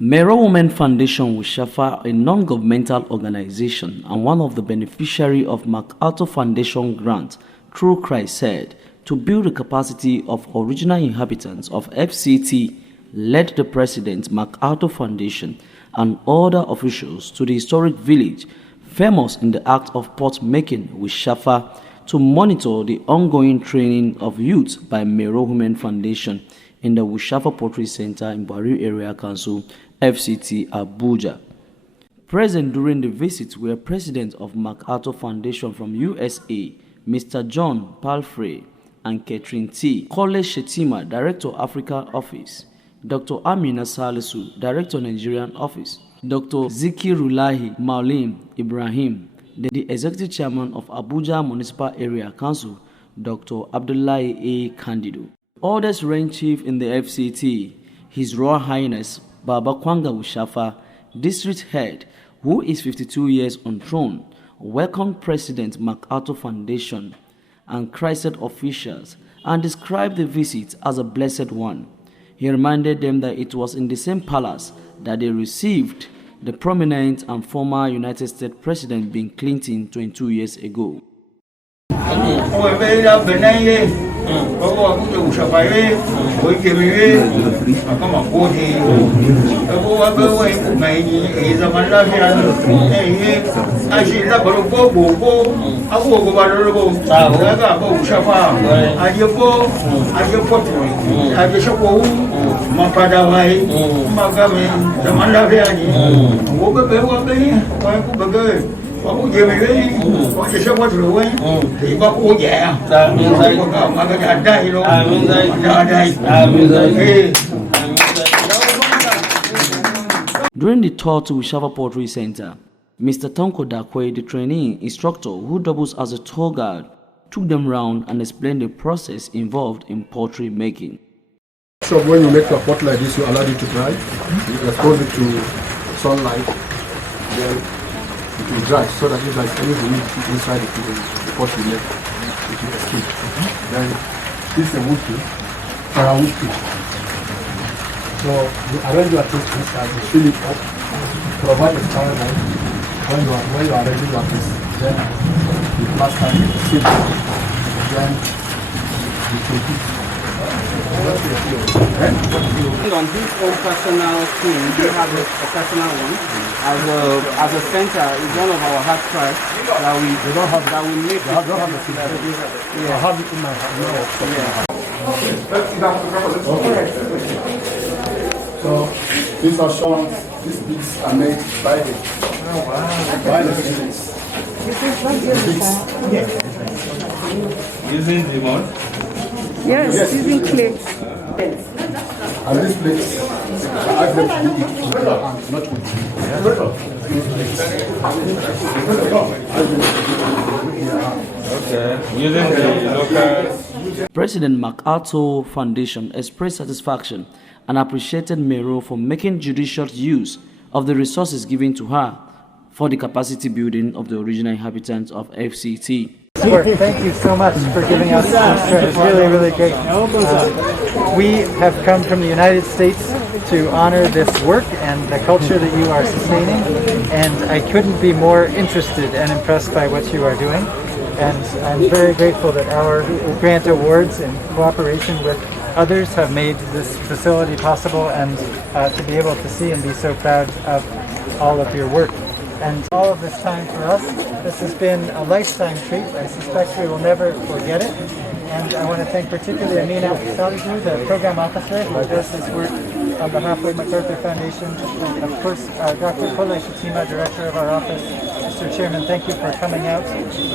Mairo Women Foundation Ushafa, a non-governmental organization and one of the beneficiaries of MacArthur Foundation grant through Christ, said to build the capacity of original inhabitants of FCT led the President MacArthur Foundation and other officials to the historic village famous in the act of pot making Ushafa to monitor the ongoing training of youth by Mairo Women Foundation in the Ushafa Pottery Center in Mairo Area Council, FCT, Abuja. Present during the visit were President of MacArthur Foundation from USA, Mr. John Palfrey, and Catherine T. College Shetima, Director Africa Office, Dr. Amina Salisu, Director Nigerian Office, Dr. Zikirulahi Maulim Ibrahim, the Executive Chairman of Abuja Municipal Area Council, Dr. Abdullahi A. Candido. Others rank chief in the FCT, His Royal Highness Baba Kwanga Ushafa, District Head, who is 52 years on throne, welcomed President MacArthur Foundation and Christed officials and described the visit as a blessed one. He reminded them that it was in the same palace that they received the prominent and former United States President Bill Clinton 22 years ago. During the tour to Ushafa Pottery Center, Mr. Tonko Dakwe, the trainee instructor who doubles as a tour guide, took them round and explained the process involved in pottery making. So when you make a pot like this, you allow it to dry, you expose it to sunlight, then it will dry so that if there is any humidity inside the pot you make, it will escape. Then this is a wood pin, firewood pin. So you arrange your piece inside, you fill it up, provide a firelight. When you are ready your piece, then you plaster it, seal it, then you take it. On his own personal thing, we have a personal one. As a center, it's one of our hard cries that we don't have that we make. I don't have the thing. I have it in my hand. So these are shown. These beads are made by the students. Using the mud? Yes, using clay. And these plates, I ask them to do it with their hands, not with Okay. Using the local. President MacArthur Foundation expressed satisfaction and appreciated Mairo for making judicious use of the resources given to her for the capacity building of the original inhabitants of FCT. Thank you so much for giving us this tour. It's really, really great. We have come from the United States to honor this work and the culture that you are sustaining, and I couldn't be more interested and impressed by what you are doing. And I'm very grateful that our grant awards in cooperation with others have made this facility possible, and to be able to see and be so proud of all of your work. And all of this time for us, this has been a lifetime treat. I suspect we will never forget it. And I want to thank particularly Amina Salisu, the program officer, who does this work on behalf of MacArthur Foundation. And of course, Dr. College Shetima, director of our office. Mr. Chairman, thank you for coming out.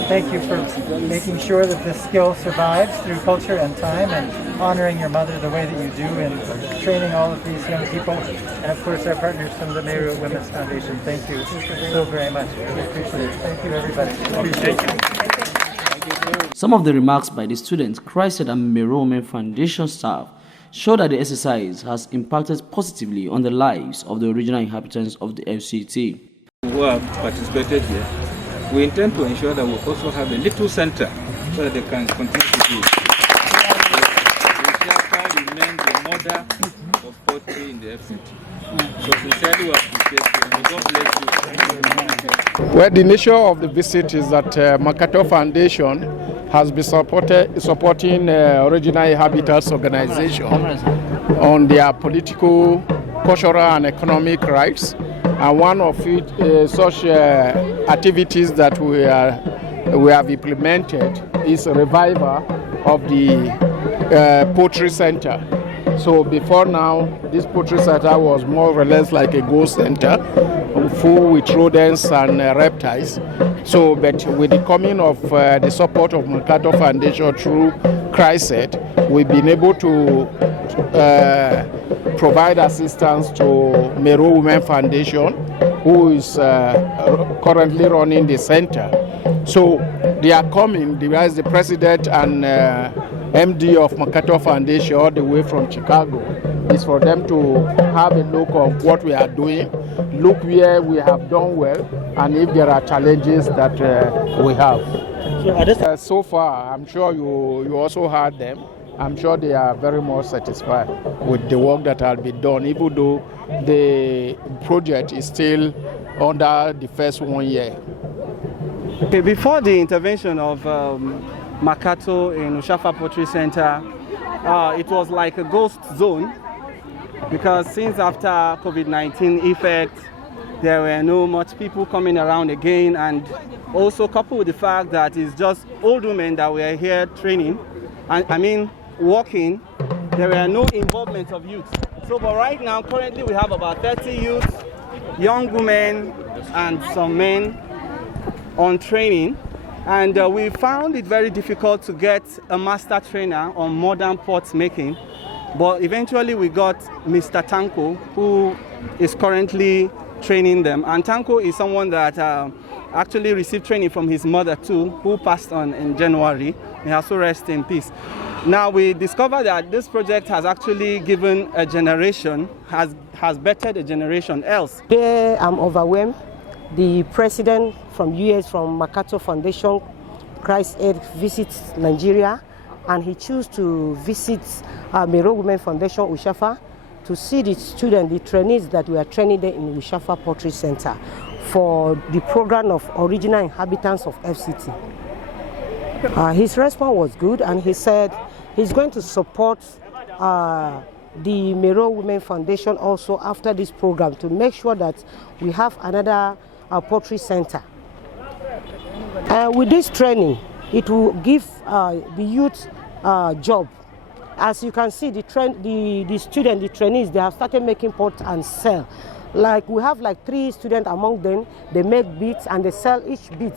Thank you for making sure that this skill survives through culture and time, and honoring your mother the way that you do, and training all of these young people. And of course, our partners from the Mairo Women's Foundation. Thank you so very much. We appreciate it. Thank you, everybody. Appreciate it. Some of the remarks by the students, Christed and Mairo Women Foundation staff show that the exercise has impacted positively on the lives of the original inhabitants of the FCT. Who have participated here, we intend to ensure that we also have a little center so that they can continue to do. Ushafa remains the mother of poetry in the FCT. So sincerely we appreciate you. May God bless you. Well, the nature of the visit is that MacArthur Foundation has been supporting original habitats organization on their political, cultural and economic rights. And one of it, such activities that we have implemented is a revival of the poetry center. So before now, this poetry center was more or less like a ghost center, full with rodents and reptiles. So, but with the coming of the support of MacArthur Foundation through CRISET, we've been able to provide assistance to Mairo Women Foundation, who is currently running the center. So they are coming, there is the president and MD of MacArthur Foundation all the way from Chicago. It's for them to have a look of what we are doing, look where we have done well, and if there are challenges that we have. So far, I'm sure you also heard them. I'm sure they are very much satisfied with the work that has been done, even though the project is still under the first 1 year. Okay, before the intervention of MacArthur in Ushafa Poetry Center, it was like a ghost zone, because since after COVID-19 effect, there were no much people coming around again, and also coupled with the fact that it's just old women that were here training, and working, there were no involvement of youth. So, but right now, currently we have about 30 youth, young women, and some men on training, and we found it very difficult to get a master trainer on modern pot making, but eventually we got Mr. Tanko, who is currently training them. And Tanko is someone that actually received training from his mother too, who passed on in January. May her soul rest in peace. Now we discovered that this project has actually given a generation, has bettered a generation else. Today I'm overwhelmed. The president from US, from MacArthur Foundation, CRISET, visits Nigeria, and he chose to visit Mairo Women Foundation Ushafa to see the students, the trainees that we are training there in Ushafa Poetry Center for the program of original inhabitants of FCT. His response was good, and he said he's going to support the Mairo Women Foundation also after this program to make sure that we have another poetry center. With this training, it will give the youth job. As you can see, the students, the trainees, they have started making pots and sell. Like we have like 3 students among them. They make beads and they sell each bead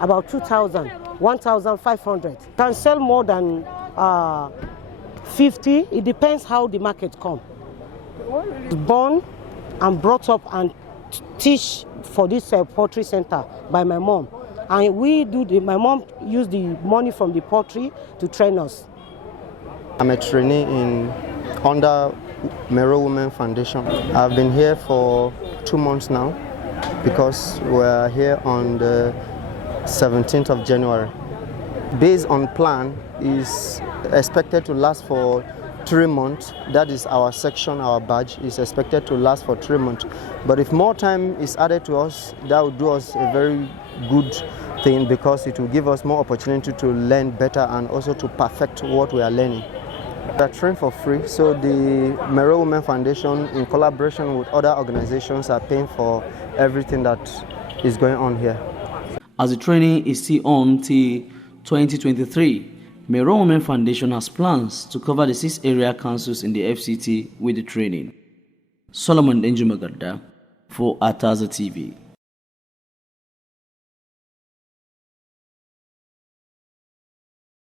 about 2,000, 1,500. Can sell more than 50. It depends how the market comes. Born and brought up and teach for this poetry center by my mom. And my mom used the money from the poetry to train us. I'm a trainee under Mairo Women Foundation. I've been here for 2 months now because we're here on the 17th of January. Based on plan, is expected to last for 3 months. That is our section, our badge is expected to last for 3 months. But if more time is added to us, that will do us a very good thing because it will give us more opportunity to learn better and also to perfect what we are learning. We are trained for free, so the Mairo Women Foundation, in collaboration with other organizations, are paying for everything that is going on here. As the training is still on till 2023, Mairo Women Foundation has plans to cover the 6 area councils in the FCT with the training. Solomon Denjumagarda for Ataza TV.